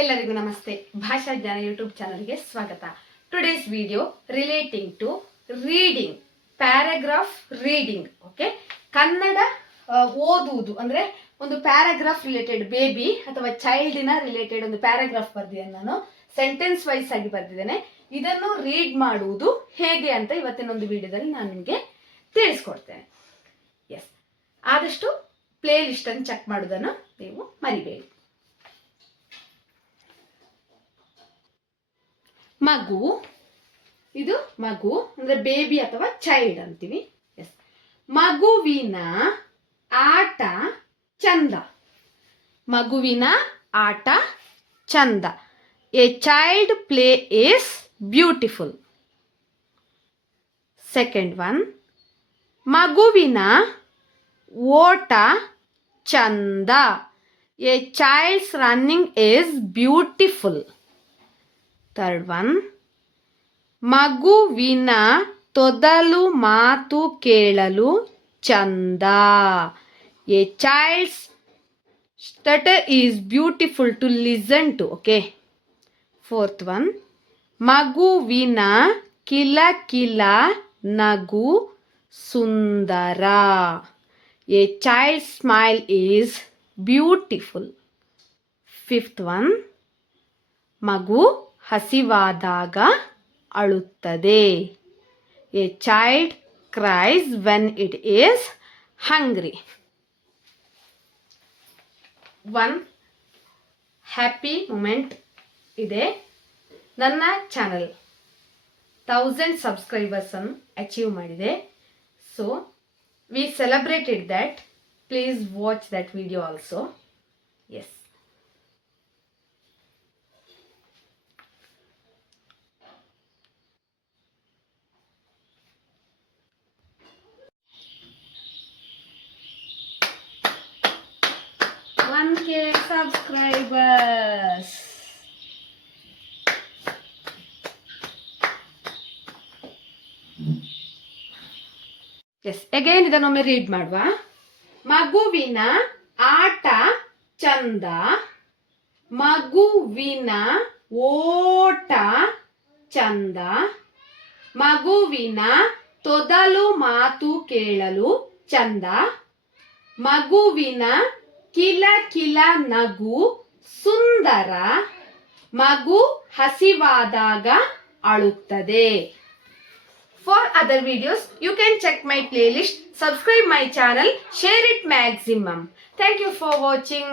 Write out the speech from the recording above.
ಎಲ್ಲರಿಗೂ ನಮಸ್ತೆ. ಭಾಷಾ ಜ್ಞಾನ ಯೂಟ್ಯೂಬ್ ಚಾನಲ್ಗೆ ಸ್ವಾಗತ. Today's video relating to reading, paragraph reading. Okay, Kannada ಓದುವುದು ಅಂದ್ರೆ ಒಂದು ಪ್ಯಾರಾಗ್ರಾಫ್ ರಿಲೇಟೆಡ್, ಬೇಬಿ ಅಥವಾ ಚೈಲ್ಡಿನ ರಿಲೇಟೆಡ್ ಒಂದು ಪ್ಯಾರಾಗ್ರಾಫ್ ಬರ್ದಿದ್ದೇನೆ ನಾನು. ಸೆಂಟೆನ್ಸ್ ವೈಸ್ ಆಗಿ ಬರ್ದಿದ್ದೇನೆ. ಇದನ್ನು ರೀಡ್ ಮಾಡುವುದು ಹೇಗೆ ಅಂತ ಇವತ್ತಿನ ಒಂದು ವಿಡಿಯೋದಲ್ಲಿ ನಾನು ನಿಮಗೆ ತಿಳಿಸ್ಕೊಡ್ತೇನೆ. ಎಸ್, ಆದಷ್ಟು ಪ್ಲೇ ಲಿಸ್ಟ್ ಅನ್ನು ಚೆಕ್ ಮಾಡೋದನ್ನು ನೀವು ಮರಿಬೇಡಿ. ಮಗು, ಇದು ಮಗು ಅಂದ್ರೆ ಬೇಬಿ ಅಥವಾ ಚೈಲ್ಡ್ ಅಂತೀವಿ. ಎಸ್, ಮಗುವಿನ ಆಟ ಚಂದ. ಮಗುವಿನ ಆಟ ಚಂದ. A child play is beautiful. Second one, ಮಗುವಿನ ಓಟ ಚಂದ. A child's running is beautiful. Third one, ಮಗುವಿನ ತೊದಲು ಮಾತು ಕೇಳಲು ಚಂದ. A child's stutter is beautiful to listen to. Okay. Fourth one, ಮಗುವಿನ ಕಿಲಕಿಲ ನಗು ಸುಂದರ. A child smile is beautiful. Fifth one, ಮಗು ಹಸಿವಾದಾಗ ಅಳುತ್ತದೆ. A child cries when it is hungry. One happy moment ಇದೆ. ನನ್ನ ಚಾನಲ್ 1000 ಸಬ್ಸ್ಕ್ರೈಬರ್ಸ್ ಅನ್ನು ಅಚೀವ್ ಮಾಡಿದೆ. So we celebrated that. Please watch that video also. Yes, subscribers. Yes, again ಇದನ್ನೊಮ್ಮೆ read ಮಾಡುವ. ಮಗುವಿನ ಆಟ ಚಂದ. ಮಗುವಿನ ಓಟ ಚಂದ. ಮಗುವಿನ ತೊದಲು ಮಾತು ಕೇಳಲು ಚಂದ. ಮಗುವಿನ ಕಿಲಕಿಲ ನಗು ಸುಂದರ. ಮಗು ಹಸಿವಾದಾಗ ಅಳುತ್ತದೆ. For other videos, you can check my playlist, subscribe my channel, share it maximum. Thank you for watching.